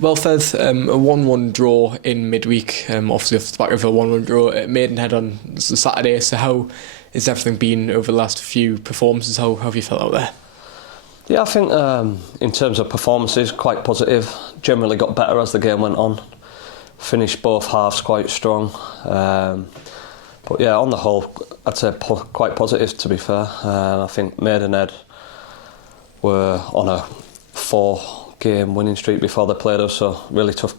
Well, Fed, a 1-1 draw in midweek, obviously off the back of a 1-1 draw at Maidenhead on Saturday. So how has everything been over the last few performances? How have you felt out there? Yeah, I think in terms of performances, quite positive. Generally got better as the game went on. Finished both halves quite strong. But yeah, on the whole, I'd say quite positive, to be fair. I think Maidenhead were on a 4-game winning streak before they played us, so really tough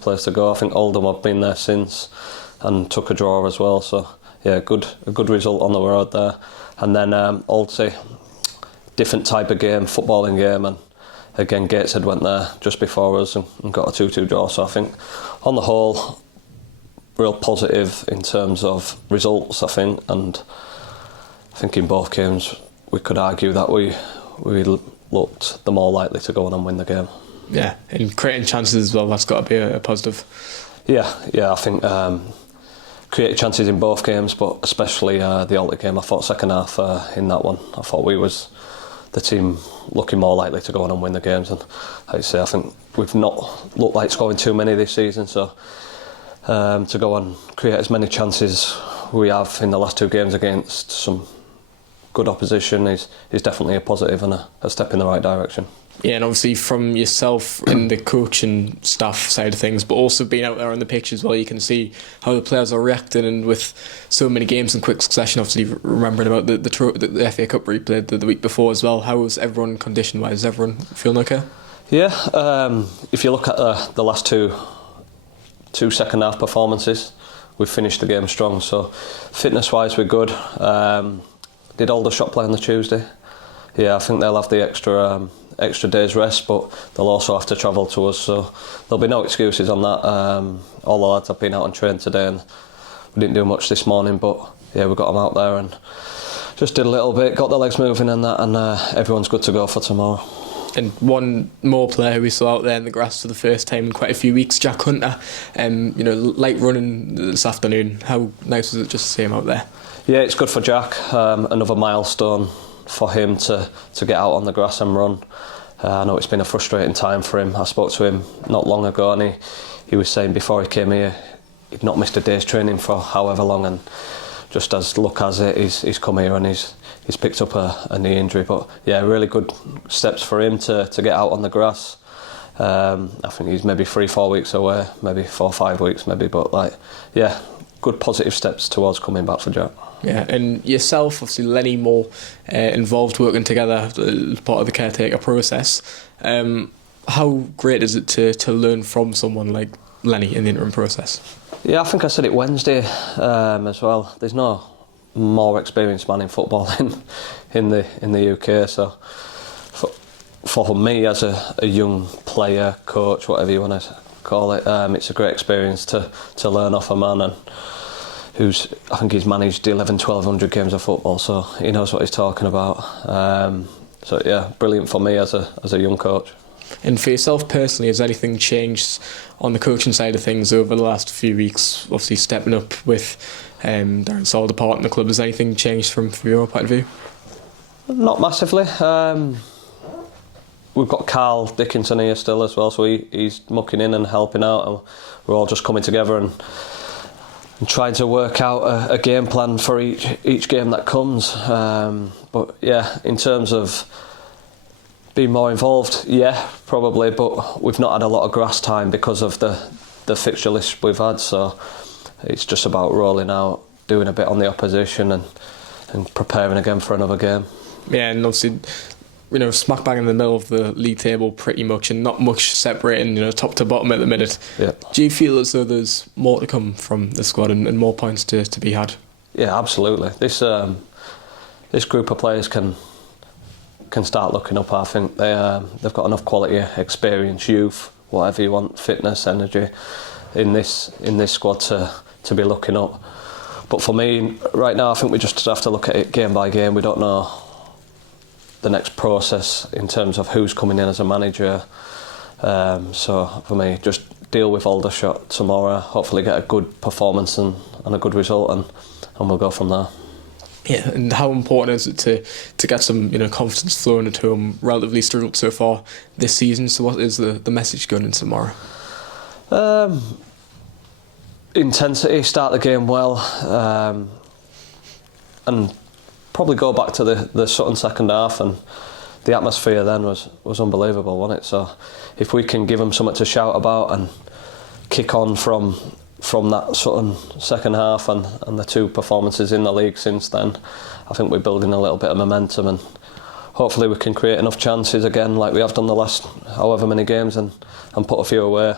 place to go. I think Oldham have been there since and took a draw as well, so yeah, a good result on the road there. And then Aldsey, different type of game, footballing game, and again Gateshead went there just before us and got a 2-2 draw. So I think on the whole, real positive in terms of results, I think, and I think in both games we could argue that we looked the more likely to go on and win the game. Yeah, and creating chances as well, that's got to be a positive. Yeah, I think created chances in both games, but especially the Alty game. I thought second half in that one, I thought we was the team looking more likely to go on and win the games, and like I say, I think we've not looked like scoring too many this season, so to go and create as many chances we have in the last 2 games against some good opposition is definitely a positive and a step in the right direction. Yeah, and obviously from yourself in the coaching staff side of things, but also being out there on the pitch as well, you can see how the players are reacting, and with so many games in quick succession, obviously remembering about the FA Cup replay the week before as well. How is everyone condition-wise? Is everyone feeling okay? Yeah, if you look at the last two second half performances, we've finished the game strong, so fitness-wise we're good. Did Aldershot play on the Tuesday? Yeah, I think they'll have the extra day's rest, but they'll also have to travel to us, so there'll be no excuses on that. All the lads have been out and trained today, and we didn't do much this morning, but yeah, we got them out there and just did a little bit, got the legs moving and that, and everyone's good to go for tomorrow. And one more player we saw out there in the grass for the first time in quite a few weeks, Jack Hunter. Light running this afternoon. How nice was it just to see him out there? Yeah, it's good for Jack. Another milestone for him to get out on the grass and run. I know it's been a frustrating time for him. I spoke to him not long ago, and he was saying before he came here he'd not missed a day's training for however long, and just as luck has it, he's come here and he's picked up a knee injury. But yeah, really good steps for him to get out on the grass. I think he's maybe 3-4 weeks away, maybe 4 or 5 weeks maybe, but good positive steps towards coming back for Jack. Yeah, and yourself, obviously Lenny, more involved working together as part of the caretaker process. How great is it to learn from someone like Lenny in the interim process? Yeah, I think I said it Wednesday as well. There's no more experienced man in football in the UK, so for me as a young player, coach, whatever you want to call it, it's a great experience to learn off a man and I think he's managed 1,100-1,200 games of football, so he knows what he's talking about. So yeah, brilliant for me as a young coach. And for yourself personally, has anything changed on the coaching side of things over the last few weeks? Obviously stepping up with Darren Saul departing the club, has anything changed from your point of view? Not massively. We've got Carl Dickinson here still as well, so he's mucking in and helping out, and we're all just coming together and trying to work out a game plan for each game that comes. But yeah, in terms of being more involved, yeah, probably, but we've not had a lot of grass time because of the fixture list we've had, so it's just about rolling out, doing a bit on the opposition and preparing again for another game. Yeah, and obviously, smack bang in the middle of the league table pretty much, and not much separating, top to bottom at the minute. Yeah. Do you feel as though there's more to come from the squad and more points to be had? Yeah, absolutely. This group of players can start looking up. I think they've got enough quality, experience, youth, whatever you want, fitness, energy in this squad to be looking up. But for me, right now, I think we just have to look at it game by game. We don't know the next process in terms of who's coming in as a manager. So for me, just deal with Aldershot tomorrow, hopefully get a good performance and a good result, and we'll go from there. Yeah, and how important is it to get some confidence flowing at home? Relatively struggled so far this season. So what is the message going in tomorrow? Intensity, start the game well, and probably go back to the Sutton second half, and the atmosphere then was unbelievable, wasn't it? So if we can give them something to shout about and kick on from that Sutton second half and the two performances in the league since then, I think we're building a little bit of momentum, and hopefully we can create enough chances again like we have done the last however many games and put a few away.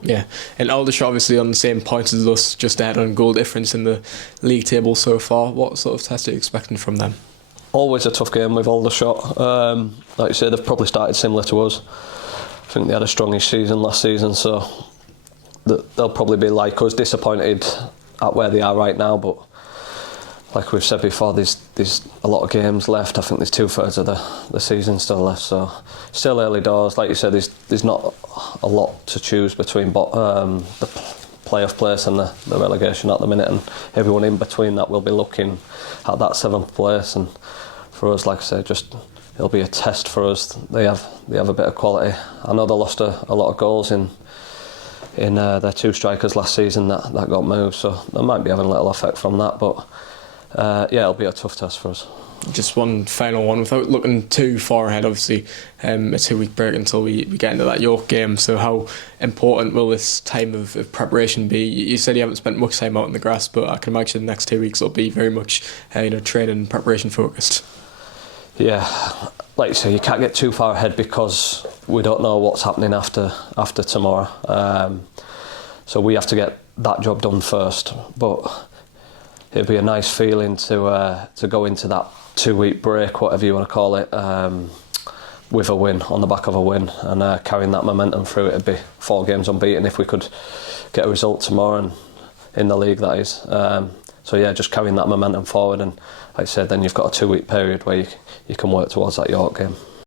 Yeah, and Aldershot obviously on the same points as us, just ahead on goal difference in the league table so far. What sort of test are you expecting from them? Always a tough game with Aldershot. Like you say, they've probably started similar to us. I think they had a strongish season last season, so they'll probably be like us, disappointed at where they are right now. But like we've said before, there's a lot of games left. I think there's 2/3 of the season still left, so still early doors. Like you said, there's not a lot to choose between the playoff place and the relegation at the minute, and everyone in between that will be looking at that 7th place. And for us, like I said, it'll be a test for us. They have a bit of quality. I know they lost a lot of goals in their 2 strikers last season that got moved, so they might be having a little effect from that. But yeah, it'll be a tough test for us. Just one final one, without looking too far ahead, obviously a 2-week break until we get into that York game. So how important will this time of preparation be? You said you haven't spent much time out in the grass, but I can imagine the next 2 weeks will be very much training and preparation focused. Yeah, like you say, you can't get too far ahead because we don't know what's happening after tomorrow. So we have to get that job done first. But it'd be a nice feeling to go into that 2-week break, whatever you want to call it, with a win, on the back of a win, and carrying that momentum through. It'd be 4 games unbeaten if we could get a result tomorrow, and in the league that is. So yeah, just carrying that momentum forward, and like I said, then you've got a 2-week period where you can work towards that York game.